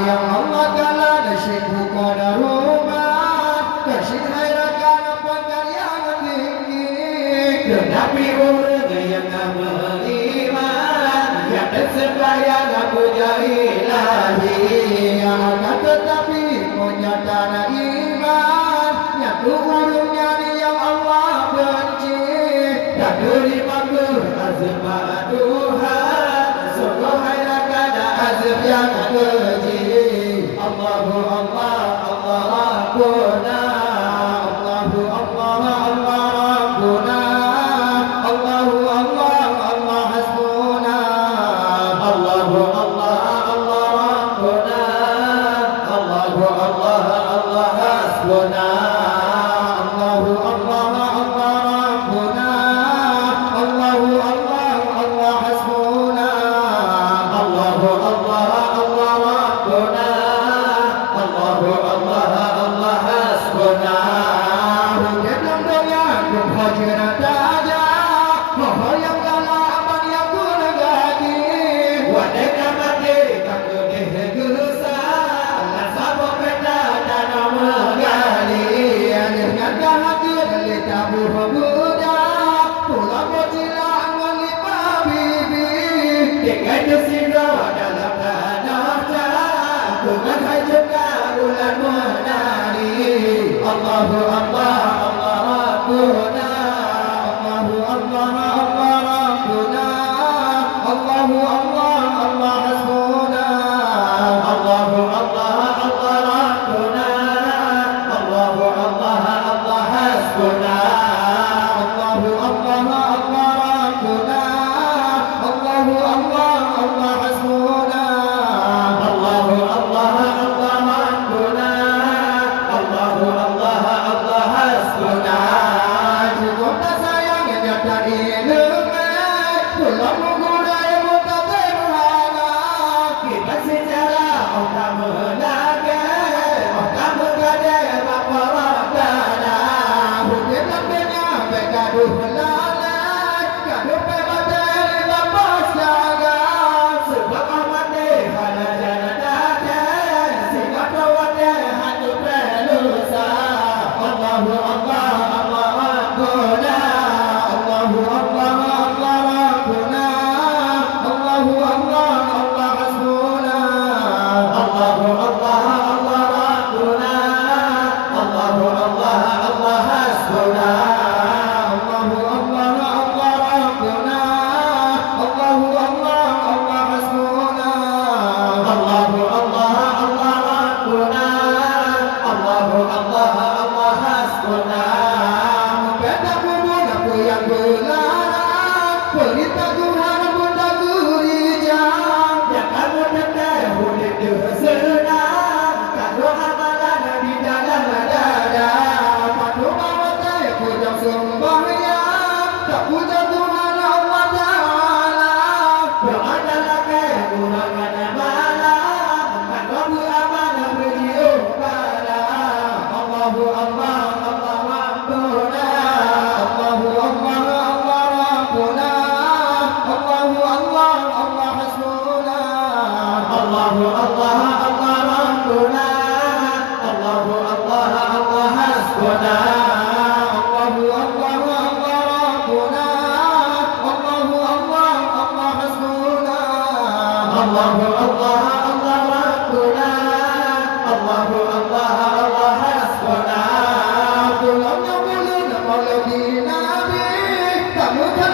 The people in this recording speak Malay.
yang Allah Ta'ala nasyidhu qadarumat kasih hayrakan pangkat yang tinggi tetapi orang yang beriman yang tersembahyang puja ilahi akan tetapi menyatakan iman yang urungnya yang Allah benci dan terima azab Tuhan sungguh hayrakan azab yang keji Allahu Allah Allah Rabbuna Allahu Allah Allah Rabbuna Allahu Allah Allah hasbuna Allahu Allah Allah Rabbuna Allahu Allah Allah hasbuna Allahu Allah Allah Rabbuna Allahu Allah Allah hasbuna Allahu Allah Allah Rabbuna Allahu Allah Allah hasbuna Dalam dunia hajrat aja Mohon yang kalah aman yang kunagati Wadeka mati kakudih gerusa Nasabo peta tanah menggali Dengan kahadir litabu muda Pulang bocila angoli pabibi Dengan desina dalam tanah Tuhan hajubka ulan menari Allahu Allah Allah Rabbuna Allahu Allah Allah Rabbuna Allahu Allah Allah hasbuna Allahu Allah Allah Rabbuna Allahu Allah Allah hasbuna Allahu Allah Allah Rabbuna Allahu Allah Allah hasbuna Allahu Allah Allah Rabbuna Allahu Allah Allah hasbuna Cukup tak sayangnya dari ilmu Pulang mengudai muka terhana Kita sejarah orang menaga Orang menggadai bapa rabbana Hukum lambenya bergaduh lalai Gaduh pebatai bapa syaga Sebab amati hana jana dada Sehingga tawati hatu pelusa Allahu Allah Allah Rabbuna Allahu Allah Allah Rabbuna Allahu Allah Allah hasbuna Allahu Allah Allah Rabbuna Allahu Allah Allah hasbuna Allahu Allah Allah Rabbuna Allahu Allah Allah hasbuna Allahu Allah Allah Rabbuna Allahu Allah Allah hasbuna Beda kubur aku yang belarang Pelita Tuhan pun tak gerijang Yang kamu tetap hudik tersenang Kamu amalan di dalam dada Patuh mawatai pujang sembahyang Tak puja Tuhan Allah Ta'ala Doa dalam kekurangan malam Kan kamu amanah berjiung pada Allahu Allah Allah Rabbuna Allahu Allah Allah Rabbuna Allahu Allah Allah hasbuna Allahu Allah Allah Rabbuna Allahu Allah Allah hasbuna Allahu Allah Allah Rabbuna Allahu Allah Allah hasbuna Allahu Allah Allah Rabbuna Allahu Allah Allah hasbuna Pulangnya bulan maulidi Nabi Kamu kan